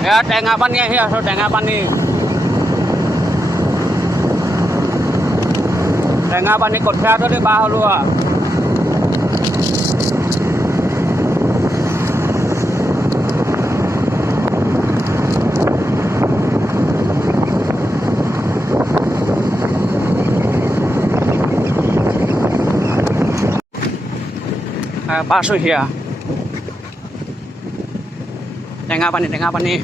এয়া টেঙাপানী আহি আছো টেঙাপানী কঠীয়াতলি বাহ ওলোৱা পাইছোহিয়া টেঙাপানী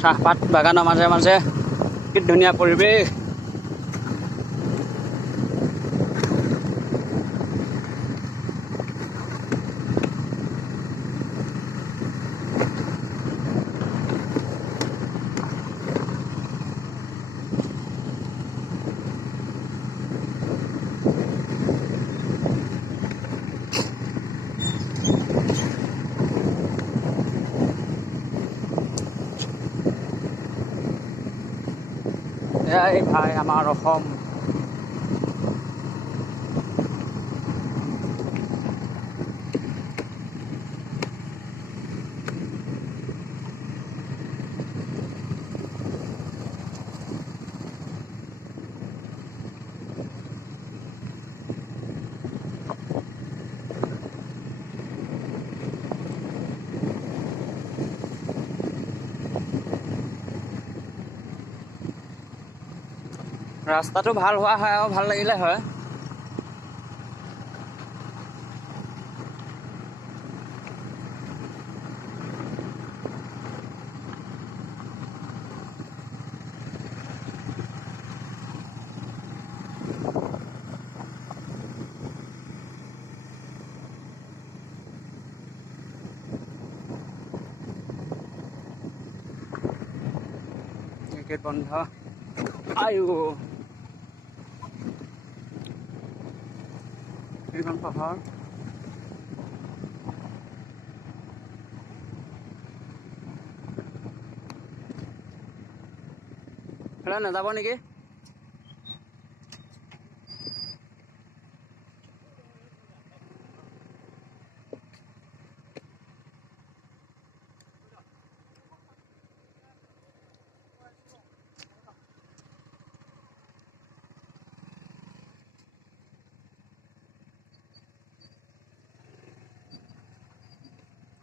চাহপাত বাগানৰ মাজে মাজে কি ধুনীয়া পৰিৱেশ এই ভাই আমাৰ অসম ৰাস্তাটো ভাল হোৱা হয় আৰু ভাল লাগিলে হয় গেট বন্ধ আয়ো এইখন পাহাৰ হেল্ল' নাযাব নেকি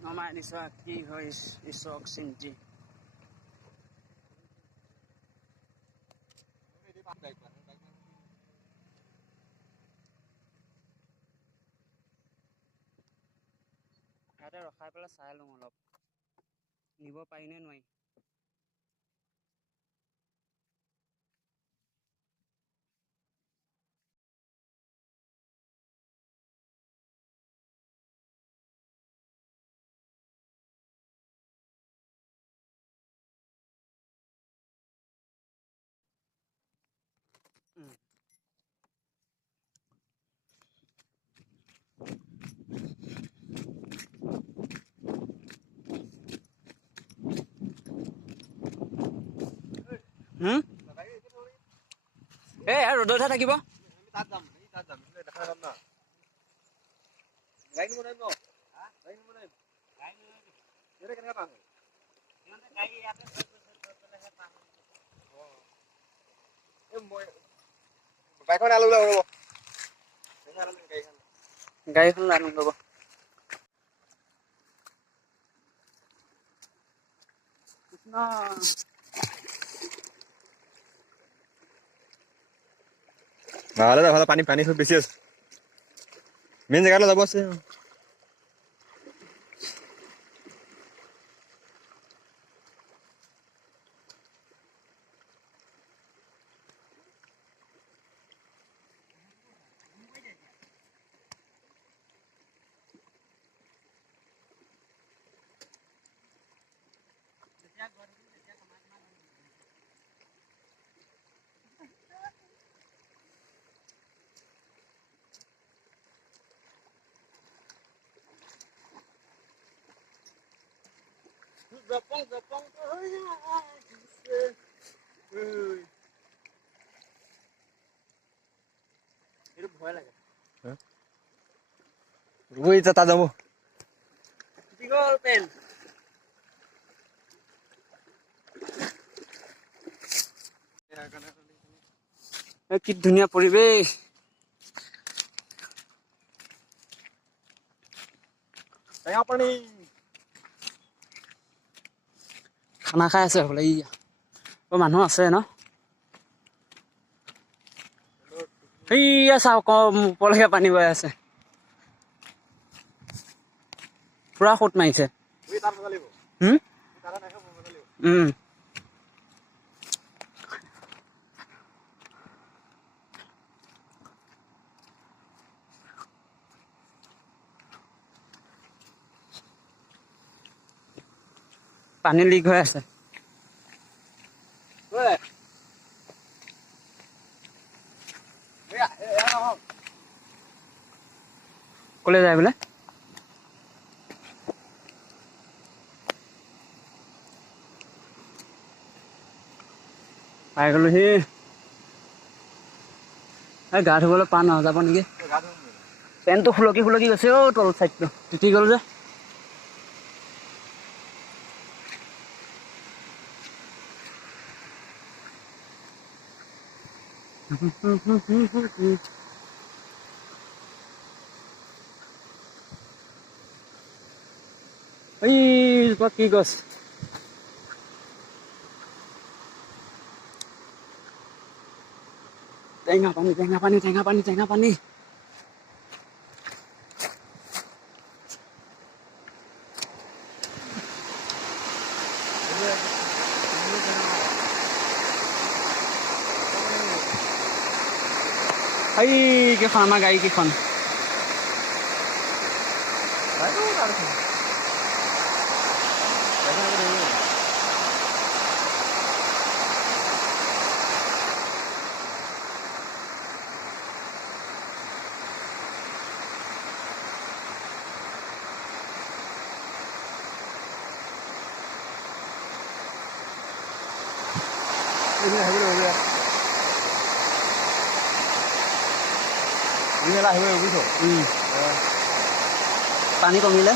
আমাৰ নিশ্চয় কি হয় ঈশ্বৰক চিন্তি ইয়াতে ৰখাই পেলাই চাই লওঁ অলপ নিব পাৰি নে নোৱাৰি ৰ'দতহে থাকিব গাড়ীখন আনো ল'ব ভালে ভালে পানী খুব বেছি আছে মেইন জেগালৈ যাব আছে ভয় লাগে তাত যাব কি গ'ল পেন কি ধুনীয়া পৰিৱেশ Tengapani. খানা খাই আছে হ'লে মানুহ আছে ন এইয়া চাওঁ কম ওপৰলৈকে পানী বৈ আছে পুৰা সোঁত মাৰিছে পানী লিক হৈ আছে কলে যায় বোলে পাই গ'লো সি গা ধুবলৈ পা নাযাব নেকি পেণ্টটো খুলকি গৈছে অ' তল চাইডটো তিতি গ'ল যে কি গছ টেঙাপানী কেইখন আমাৰ গাড়ী কেইখন পানী কমিলে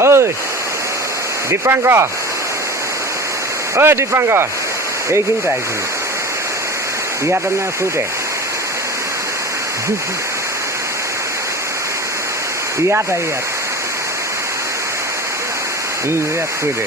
ঐ দীপাংকৰ এইখিনিতে ইয়াত মানে ফুটে ইয়াত আহি ইয়াত ইয়াত কৈ দে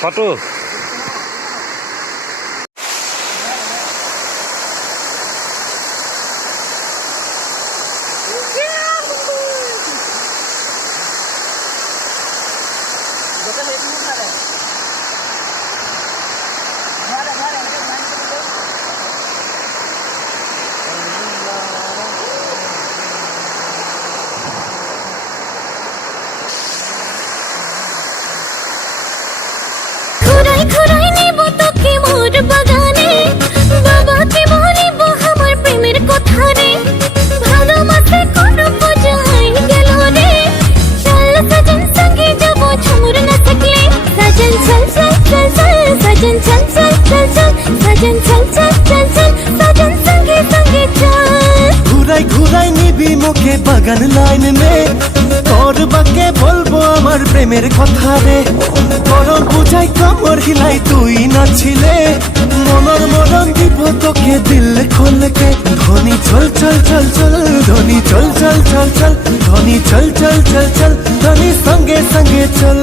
ফটো ঘুরাই নিব তোকে মোর বাগানে বাবাকে বলিব আমার প্রেমের কথা রে ভালো মাসে কোন পূজাই গেল রে চল সজন সঙ্গে যাব ঝুমুর না থাকলে সজন চল চল চল চল সজন চল চল চল চল সজন চল চল চল চল সজন সঙ্গে সঙ্গে চল ঘুরাই ঘুরাই নিবি মুখে বাগান লাইন মে তোর বাকে বলবো আমার প্রেমের কথা রে মরণ বুঝাই কামড় হিলাই তুই নাছিলে মনর মরণ দিব তোকে দিল খোলকে ধনী চল চল চল চল ধনী চল চল চল চল ধনী চল চল চল চল ধনী সঙ্গে সঙ্গে চল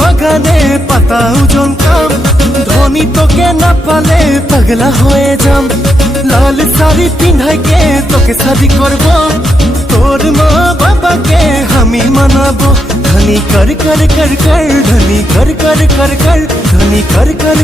বাগানে পাতা ওজন কাম ধনী তোকে না পালে পাগলা হয়ে যাম লাল শাড়ি পিন্ধাইকে তোকে শাদি করব তোর মা বাবাকে আমি মানাবো ধনী কর কর কর কর ধনী কর কর কর কর ধনী কর কর